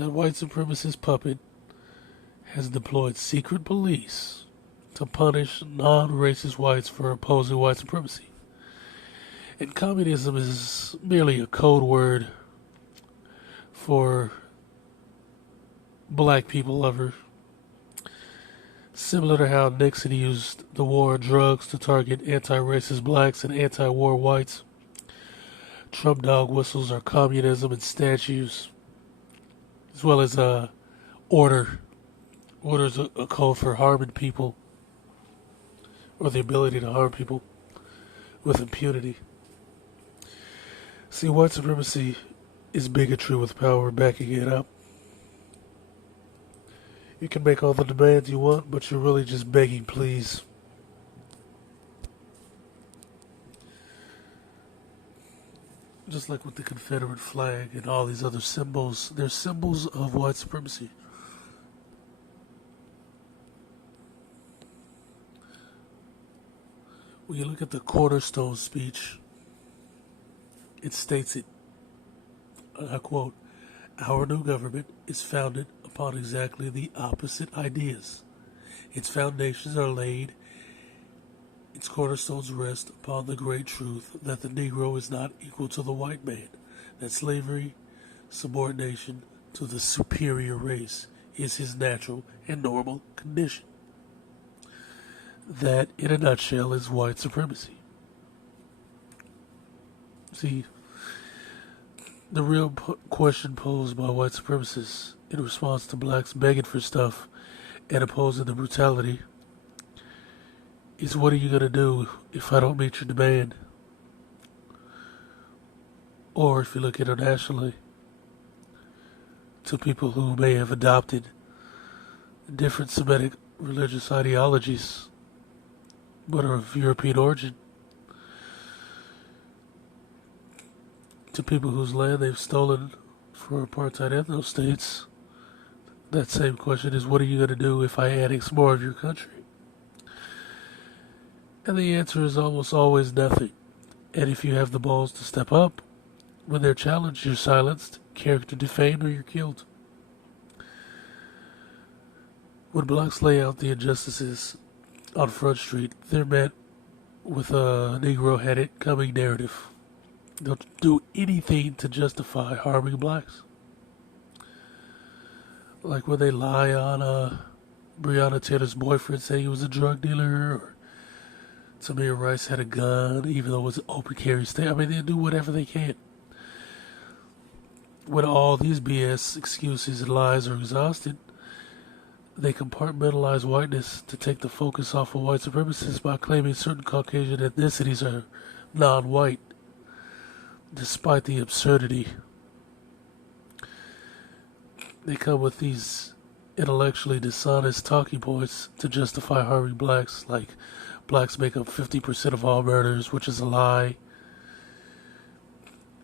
that white supremacist puppet has deployed secret police to punish non-racist whites for opposing white supremacy. And communism is merely a code word for black people lover. Similar to how Nixon used the war on drugs to target anti-racist blacks and anti-war whites, Trump dog whistles are communism and statues, as well as order. Order is a code for harming people, or the ability to harm people with impunity. See, white supremacy is bigotry with power backing it up. You can make all the demands you want, but you're really just begging, please. Just like with the Confederate flag and all these other symbols, they're symbols of white supremacy. When you look at the cornerstone speech, it states it, I quote, "Our new government is founded upon exactly the opposite ideas. Its foundations are laid, its cornerstones rest upon the great truth that the Negro is not equal to the white man, that slavery, subordination to the superior race is his natural and normal condition." That, in a nutshell, is white supremacy. See, the real question posed by white supremacists in response to blacks begging for stuff and opposing the brutality is, what are you going to do if I don't meet your demand? Or if you look internationally, to people who may have adopted different Semitic religious ideologies but are of European origin, to people whose land they've stolen for apartheid ethno-states, that same question is, what are you going to do if I annex more of your country? And the answer is almost always nothing. And if you have the balls to step up, when they're challenged, you're silenced, character defamed, or you're killed. When blacks lay out the injustices on Front Street, they're met with a Negro-headed coming narrative. They'll do anything to justify harming blacks. Like when they lie on Breonna Taylor's boyfriend saying he was a drug dealer, or Tamir Rice had a gun, even though it was an open carry state. I mean, they do whatever they can. When all these BS excuses and lies are exhausted, they compartmentalize whiteness to take the focus off of white supremacists by claiming certain Caucasian ethnicities are non-white, despite the absurdity. They come with these intellectually dishonest talking points to justify harming blacks, like blacks make up 50% of all murders, which is a lie.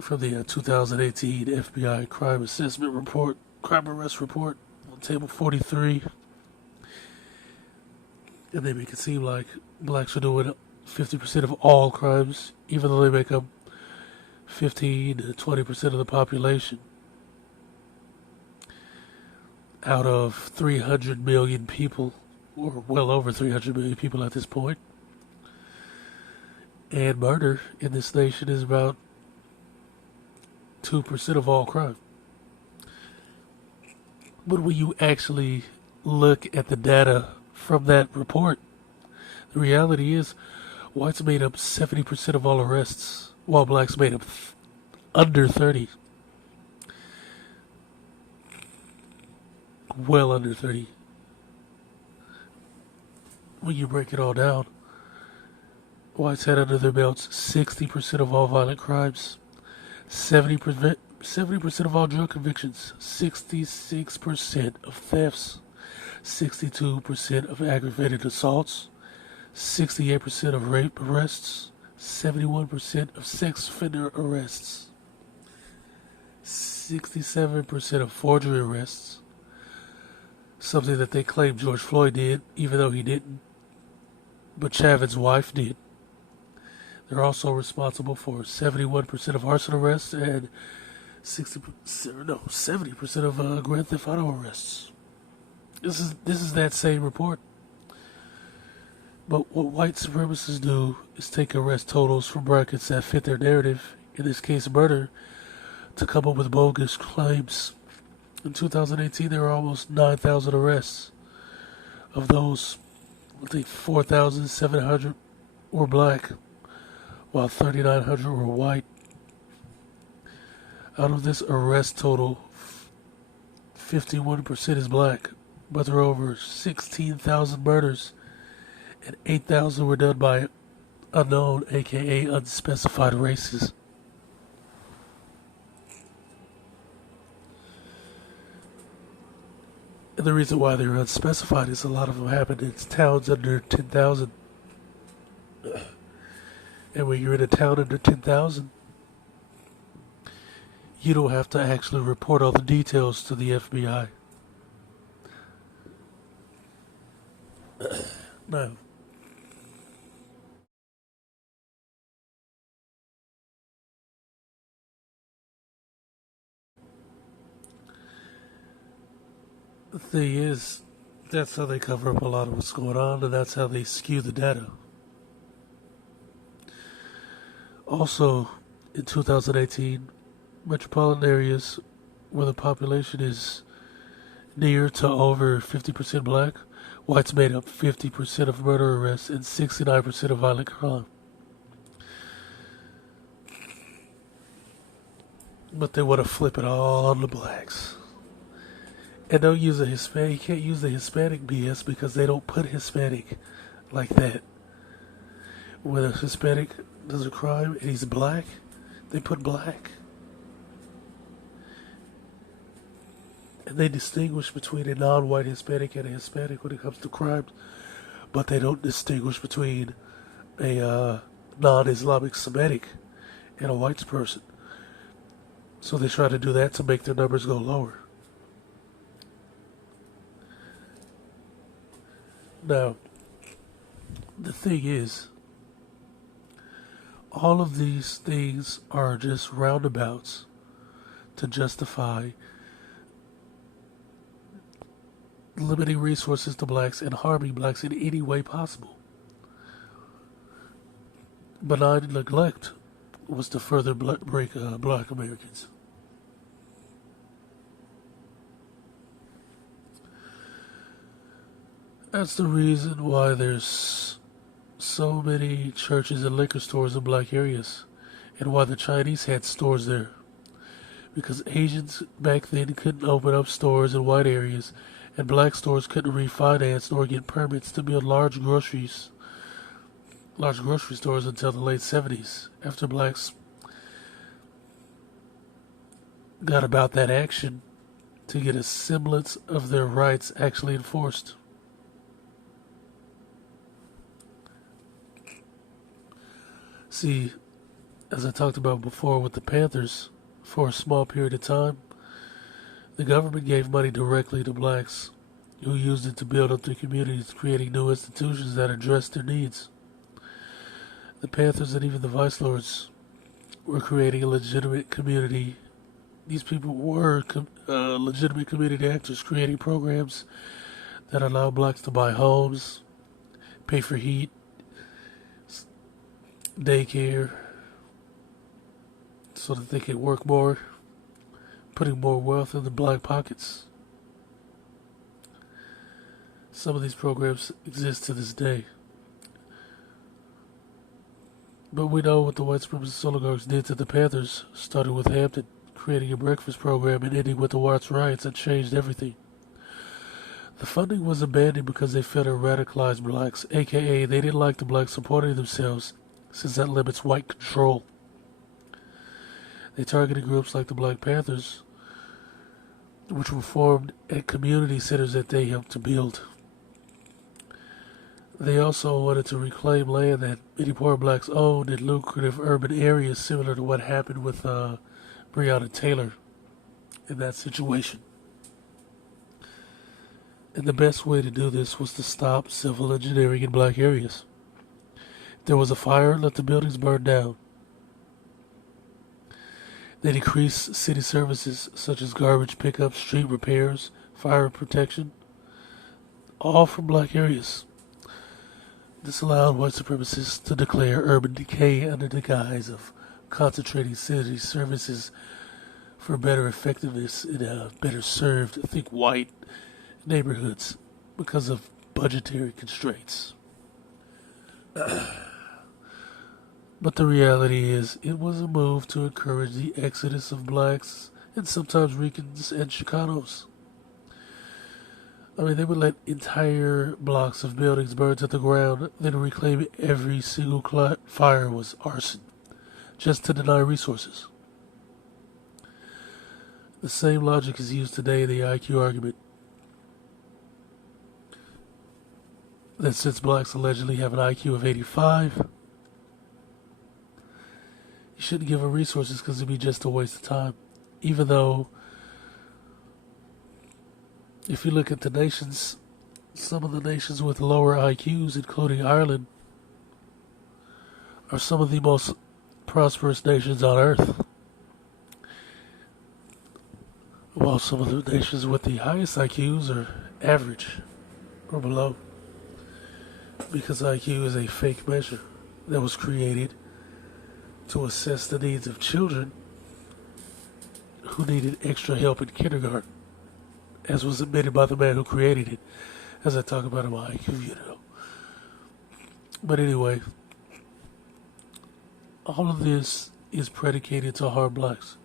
From the 2018 FBI crime assessment report, crime arrest report, on table 43. And they make it seem like blacks are doing 50% of all crimes, even though they make up 15 to 20% of the population. Out of 300 million people, or well over 300 million people at this point. And murder in this nation is about 2% of all crime. But when you actually look at the data from that report, the reality is whites made up 70% of all arrests, while blacks made up under 30. Well under 30. When you break it all down, whites had under their belts 60% of all violent crimes, 70% of all drug convictions, 66% of thefts, 62% of aggravated assaults, 68% of rape arrests, 71% of sex offender arrests, 67% of forgery arrests, something that they claim George Floyd did, even though he didn't, but Chavin's wife did. They're also responsible for 71% of arson arrests and 70% of Grand Theft Auto arrests. This is that same report. But what white supremacists do is take arrest totals from brackets that fit their narrative, in this case murder, to come up with bogus claims. In 2018, there were almost 9,000 arrests. Of those, I think 4,700 were black, while 3,900 were white. Out of this arrest total, 51% is black, but there are over 16,000 murders, and 8,000 were done by unknown, aka unspecified races. And the reason why they're unspecified is a lot of them happen in towns under 10,000. And when you're in a town under 10,000, you don't have to actually report all the details to the FBI. No. The thing is, that's how they cover up a lot of what's going on, and that's how they skew the data. Also, in 2018, metropolitan areas where the population is near to over 50% black, whites made up 50% of murder arrests and 69% of violent crime. But they want to flip it all on the blacks. And don't use a Hispanic. You can't use the Hispanic BS because they don't put Hispanic like that. When a Hispanic does a crime and he's black, they put black. And they distinguish between a non-white Hispanic and a Hispanic when it comes to crimes, but they don't distinguish between a non-Islamic Semitic and a white person. So they try to do that to make their numbers go lower. Now, the thing is, all of these things are just roundabouts to justify limiting resources to blacks and harming blacks in any way possible. Benign neglect was to further break black Americans. That's the reason why there's so many churches and liquor stores in black areas, and why the Chinese had stores there. Because Asians back then couldn't open up stores in white areas, and black stores couldn't refinance nor get permits to build large grocery stores until the late 70s, after blacks got about that action to get a semblance of their rights actually enforced. See, as I talked about before with the Panthers, for a small period of time, the government gave money directly to blacks who used it to build up their communities, creating new institutions that addressed their needs. The Panthers and even the Vice Lords were creating a legitimate community. These people were legitimate community actors, creating programs that allow blacks to buy homes, pay for heat, daycare, so that they could work more, putting more wealth in the black pockets. Some of these programs exist to this day. But we know what the white supremacist oligarchs did to the Panthers, starting with Hampton, creating a breakfast program and ending with the Watts riots that changed everything. The funding was abandoned because they felt it radicalized blacks, aka they didn't like the blacks supporting themselves, since that limits white control. They targeted groups like the Black Panthers, which were formed at community centers that they helped to build. They also wanted to reclaim land that many poor blacks owned in lucrative urban areas, similar to what happened with Breonna Taylor in that situation. And the best way to do this was to stop civil engineering in black areas. If there was a fire, let the buildings burn down. They decreased city services such as garbage pickup, street repairs, fire protection, all from black areas. This allowed white supremacists to declare urban decay under the guise of concentrating city services for better effectiveness in better served, I think, white neighborhoods because of budgetary constraints. But the reality is, it was a move to encourage the exodus of blacks and sometimes Ricans and Chicanos. I mean, they would let entire blocks of buildings burn to the ground, then reclaim every single fire was arson, just to deny resources. The same logic is used today in the IQ argument. That since blacks allegedly have an IQ of 85, you shouldn't give them resources because it'd be just a waste of time. Even though, if you look at the nations, some of the nations with lower IQs, including Ireland, are some of the most prosperous nations on earth. While some of the nations with the highest IQs are average or below. Because IQ is a fake measure that was created to assess the needs of children who needed extra help in kindergarten, as was admitted by the man who created it, as I talk about in my IQ video. But anyway, all of this is predicated to harm blacks.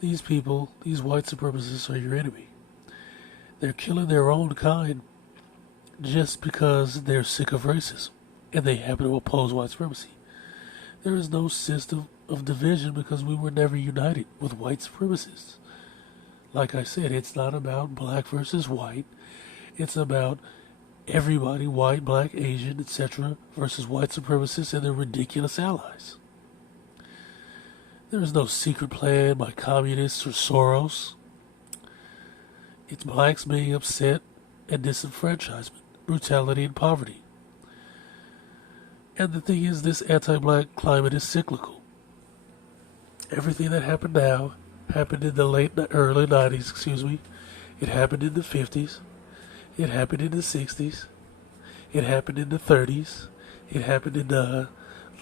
These people, these white supremacists, are your enemy. They're killing their own kind just because they're sick of racism and they happen to oppose white supremacy. There is no system of division because we were never united with white supremacists. Like I said, it's not about black versus white. It's about everybody, white, black, Asian, etc., versus white supremacists and their ridiculous allies. There is no secret plan by communists or Soros. It's blacks being upset and disenfranchisement, brutality, and poverty. And the thing is, this anti-black climate is cyclical. Everything that happened now happened in the early 90s, It happened in the 50s. It happened in the 60s. It happened in the 30s. It happened in the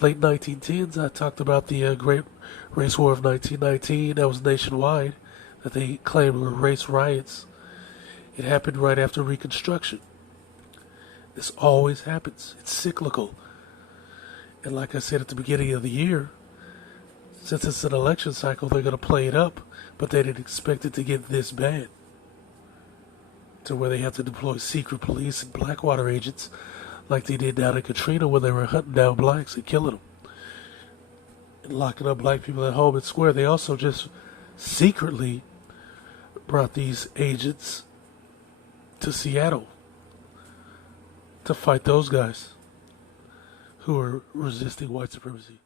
late 1910s. I talked about the Great Race War of 1919. That was nationwide, that they claimed were race riots. It happened right after Reconstruction. This always happens. It's cyclical. And like I said at the beginning of the year, since it's an election cycle, they're going to play it up, but they didn't expect it to get this bad, to where they have to deploy secret police and Blackwater agents like they did down in Katrina when they were hunting down blacks and killing them and locking up black people at home and square. They also just secretly brought these agents to Seattle to fight those guys who are resisting white supremacy.